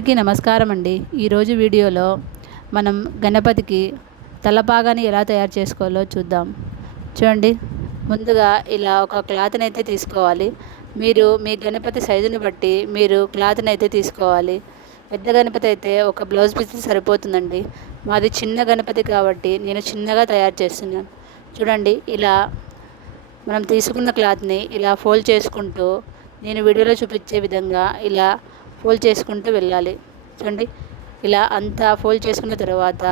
అందరికీ నమస్కారం అండి ఈరోజు వీడియోలో మనం గణపతికి తలపాగాని ఎలా తయారు చేసుకోవాలో చూద్దాం. చూడండి ముందుగా ఇలా ఒక క్లాత్ని అయితే తీసుకోవాలి. మీరు మీ గణపతి సైజుని బట్టి మీరు క్లాత్ని అయితే తీసుకోవాలి. పెద్ద గణపతి అయితే ఒక బ్లౌజ్ పీస్ సరిపోతుందండి. మాది చిన్న గణపతి కాబట్టి నేను చిన్నగా తయారు చేస్తున్నాను. చూడండి ఇలా మనం తీసుకున్న క్లాత్ని ఇలా ఫోల్డ్ చేసుకుంటూ నేను వీడియోలో చూపించే విధంగా ఇలా ఫోల్డ్ చేసుకుంటూ వెళ్ళాలి. చూడండి ఇలా అంతా ఫోల్డ్ చేసుకున్న తర్వాత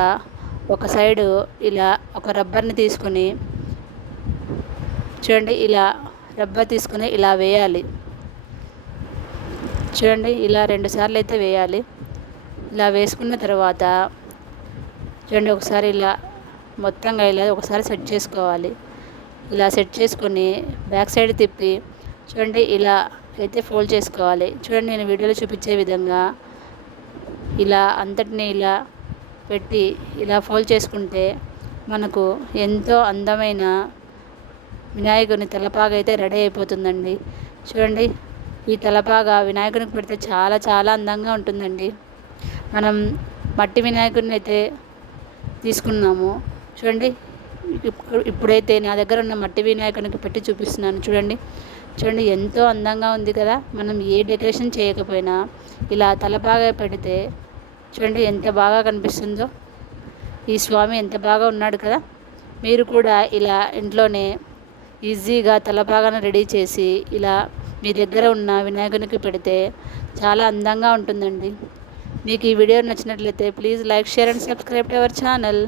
ఒక సైడు ఇలా ఒక రబ్బర్ని తీసుకుని చూడండి ఇలా రబ్బర్ తీసుకుని ఇలా వేయాలి. చూడండి ఇలా రెండు సార్లు అయితే వేయాలి. ఇలా వేసుకున్న తర్వాత చూడండి ఒకసారి ఇలా మొత్తంగా ఇలా ఒకసారి సెట్ చేసుకోవాలి. ఇలా సెట్ చేసుకొని బ్యాక్ సైడ్ తిప్పి చూడండి ఇలా అయితే ఫోల్డ్ చేసుకోవాలి. చూడండి నేను వీడియోలో చూపించే విధంగా ఇలా అంతటిని ఇలా పెట్టి ఇలా ఫోల్డ్ చేసుకుంటే మనకు ఎంతో అందమైన వినాయకుని తలపాగ అయితే రెడీ అయిపోతుందండి. చూడండి ఈ తలపాగా వినాయకునికి పెడితే చాలా చాలా అందంగా ఉంటుందండి. మనం మట్టి వినాయకుడిని అయితే తీసుకున్నాము. చూడండి ఇప్పుడైతే నా దగ్గర ఉన్న మట్టి వినాయకునికి పెట్టి చూపిస్తున్నాను. చూడండి. చూడండి ఎంతో అందంగా ఉంది కదా. మనం ఏ డెకరేషన్ చేయకపోయినా ఇలా తలపాగా పెడితే చూడండి ఎంత బాగా కనిపిస్తుందో. ఈ స్వామి ఎంత బాగా ఉన్నాడు కదా. మీరు కూడా ఇలా ఇంట్లోనే ఈజీగా తలపాగాను రెడీ చేసి ఇలా మీ దగ్గర ఉన్న వినాయకునికి పెడితే చాలా అందంగా ఉంటుందండి. మీకు ఈ వీడియో నచ్చినట్లయితే please like share and subscribe to our channel.